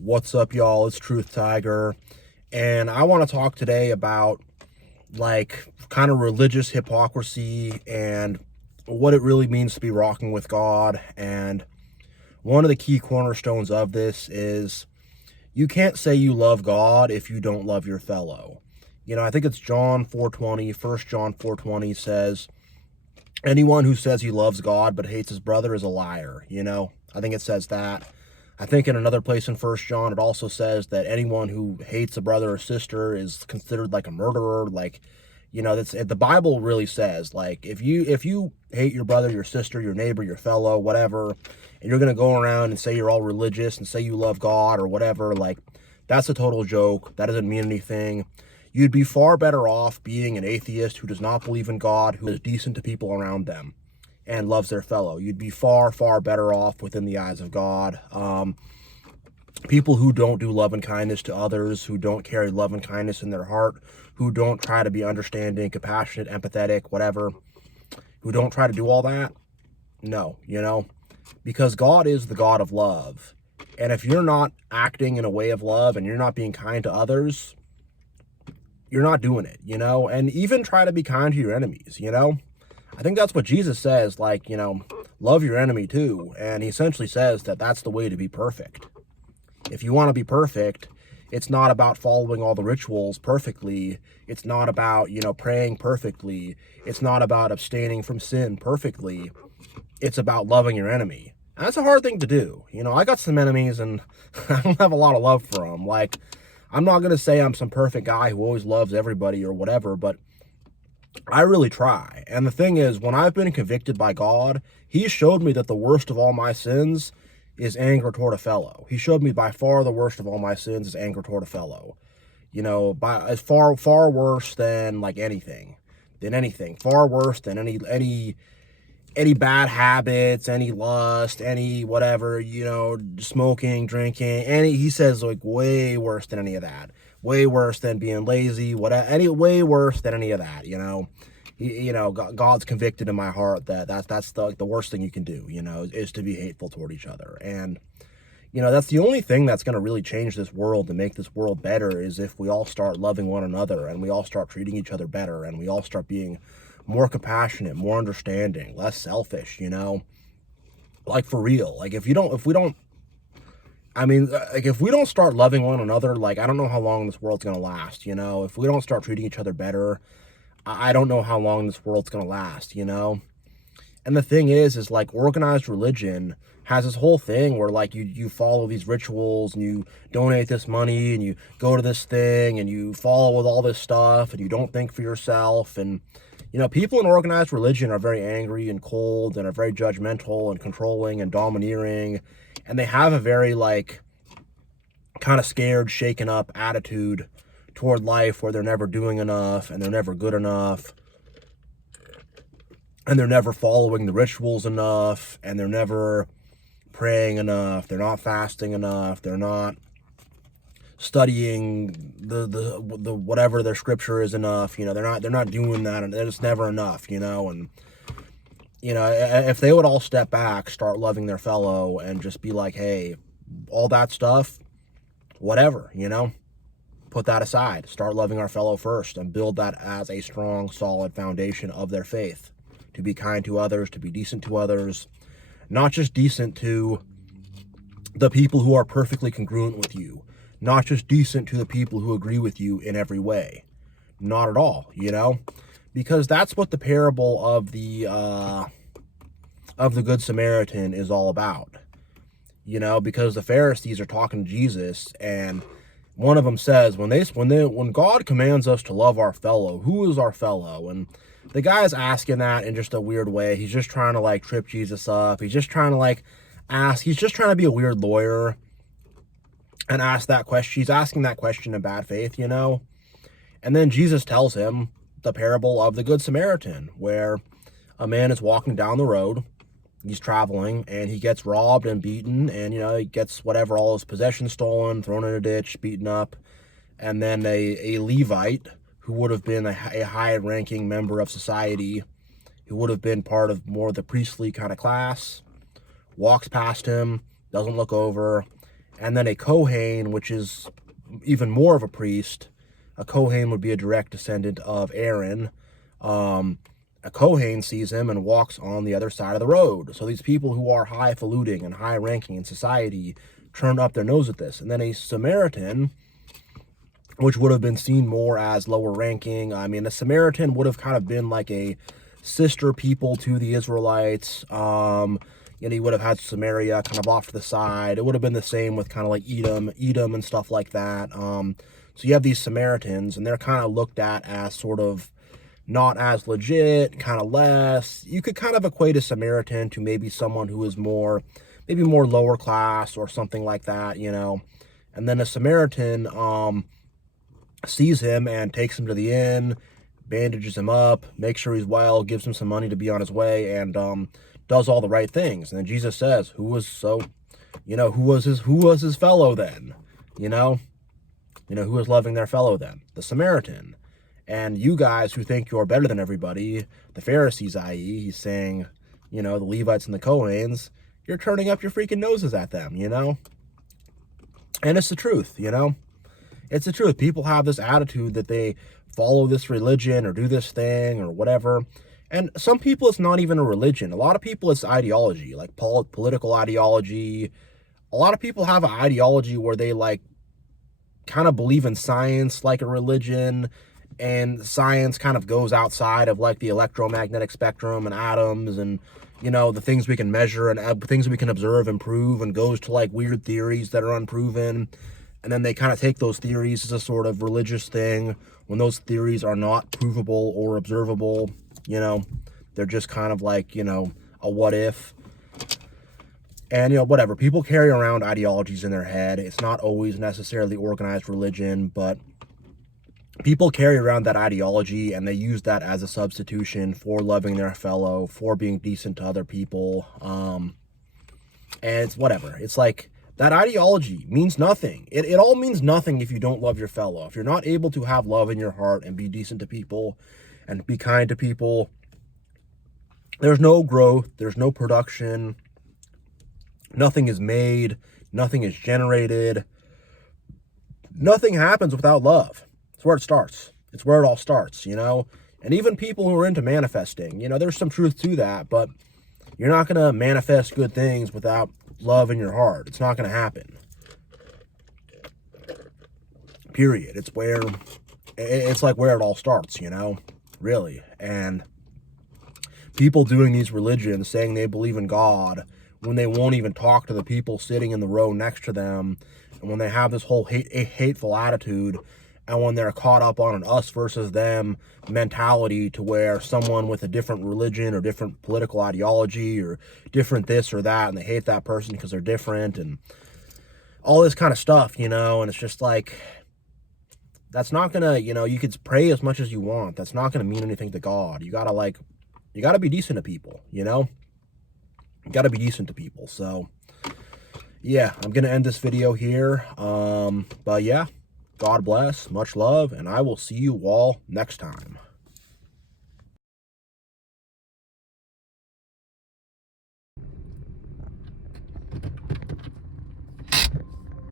What's up, y'all? It's Truth Tiger, and I want to talk today about kind of religious hypocrisy and what it really means to be rocking with God. And one of the key cornerstones of this is you can't say you love God if you don't love your fellow. I think it's John 4:20, 1 John 4:20 says, anyone who says he loves God but hates his brother is a liar. I think it says that. I think in another place in First John, it also says that anyone who hates a brother or sister is considered like a murderer. That's the Bible really says. Like, if you hate your brother, your sister, your neighbor, your fellow, whatever, and you're gonna go around and say you're all religious and say you love God or whatever, like, that's a total joke. That doesn't mean anything. You'd be far better off being an atheist who does not believe in God, who is decent to people around them and loves their fellow. You'd be far, far better off within the eyes of God. People who don't do love and kindness to others, who don't carry love and kindness in their heart, who don't try to be understanding, compassionate, empathetic, whatever, who don't try to do all that, no, because God is the God of love. And if you're not acting in a way of love and you're not being kind to others, you're not doing it, and even try to be kind to your enemies, I think that's what Jesus says, love your enemy too. And he essentially says that that's the way to be perfect. If you want to be perfect, it's not about following all the rituals perfectly. It's not about, praying perfectly. It's not about abstaining from sin perfectly. It's about loving your enemy. And that's a hard thing to do. I got some enemies and I don't have a lot of love for them. I'm not going to say I'm some perfect guy who always loves everybody or whatever, but I really try. And the thing is, when I've been convicted by God, he showed me that the worst of all my sins is anger toward a fellow. He showed me by far the worst of all my sins is anger toward a fellow. By as far, far worse than anything, far worse than any bad habits, any lust, any whatever, smoking, drinking, he says, like, way worse than any of that. Way worse than being lazy, way worse than any of that, God's convicted in my heart that's the worst thing you can do, is to be hateful toward each other. And, that's the only thing that's going to really change this world and make this world better is if we all start loving one another and we all start treating each other better and we all start being more compassionate, more understanding, less selfish, like, for real. If we don't start loving one another, I don't know how long this world's going to last, if we don't start treating each other better, I don't know how long this world's going to last, And the thing is organized religion has this whole thing where, you follow these rituals and you donate this money and you go to this thing and you follow with all this stuff and you don't think for yourself. And, people in organized religion are very angry and cold and are very judgmental and controlling and domineering. And they have a very, kind of scared, shaken up attitude toward life where they're never doing enough and they're never good enough and they're never following the rituals enough and they're never praying enough, they're not fasting enough, they're not studying the whatever their scripture is enough, they're not doing that, and it's never enough, and if they would all step back, start loving their fellow and just be like, hey, all that stuff, whatever, put that aside, start loving our fellow first and build that as a strong, solid foundation of their faith, to be kind to others, to be decent to others, not just decent to the people who are perfectly congruent with you, not just decent to the people who agree with you in every way, not at all, because that's what the parable of the Good Samaritan is all about, because the Pharisees are talking to Jesus, and one of them says, when God commands us to love our fellow, who is our fellow? And the guy's asking that in just a weird way. He's just trying to trip Jesus up. He's just trying to ask. He's just trying to be a weird lawyer and ask that question. He's asking that question in bad faith, And then Jesus tells him the parable of the Good Samaritan, where a man is walking down the road. He's traveling and he gets robbed and beaten, and he gets whatever, all his possessions stolen, thrown in a ditch, beaten up. And then a Levite, who would have been a high-ranking member of society, who would have been part of more of the priestly kind of class, walks past him, doesn't look over, And then a Kohen, which is even more of a priest. A Kohen would be a direct descendant of Aaron. A Kohen sees him and walks on the other side of the road. So these people who are highfalutin and high-ranking in society turn up their nose at this. And then a Samaritan, which would have been seen more as lower ranking. I mean, a Samaritan would have kind of been like a sister people to the Israelites. You would have had Samaria kind of off to the side. It would have been the same with kind of like Edom and stuff like that. So you have these Samaritans, and they're kind of looked at as sort of not as legit, kind of less. You could kind of equate a Samaritan to maybe someone who is maybe more lower class or something like that, And then a Samaritan sees him and takes him to the inn, bandages him up, makes sure he's well, gives him some money to be on his way, and does all the right things. And then Jesus says, who was his fellow then? Who was loving their fellow then? The Samaritan. And you guys who think you're better than everybody, the Pharisees, i.e., he's saying, the Levites and the Kohens, you're turning up your freaking noses at them, And it's the truth, It's the truth. People have this attitude that they follow this religion or do this thing or whatever. And some people, it's not even a religion. A lot of people, it's ideology, like political ideology. A lot of people have an ideology where they kind of believe in science like a religion, and science kind of goes outside of the electromagnetic spectrum and atoms and, the things we can measure and things we can observe and prove, and goes to weird theories that are unproven. And then they kind of take those theories as a sort of religious thing when those theories are not provable or observable. They're just kind of a what if. And, whatever. People carry around ideologies in their head. It's not always necessarily organized religion, but people carry around that ideology, and they use that as a substitution for loving their fellow, for being decent to other people. And it's whatever. It's that ideology means nothing. It all means nothing if you don't love your fellow. If you're not able to have love in your heart and be decent to people and be kind to people, there's no growth, there's no production, nothing is made, nothing is generated, nothing happens without love. It's where it starts. It's where it all starts, And even people who are into manifesting, there's some truth to that, but you're not going to manifest good things without love in your heart. It's not going to happen. Period. It's where it all starts, really. And people doing these religions, saying they believe in God, when they won't even talk to the people sitting in the row next to them, and when they have this whole hateful attitude, and when they're caught up on an us versus them mentality, to where someone with a different religion or different political ideology or different this or that, and they hate that person because they're different and all this kind of stuff, and it's just that's not gonna, you could pray as much as you want. That's not gonna mean anything to God. You gotta be decent to people, You gotta be decent to people. So yeah, I'm gonna end this video here. But yeah, God bless, much love, and I will see you all next time.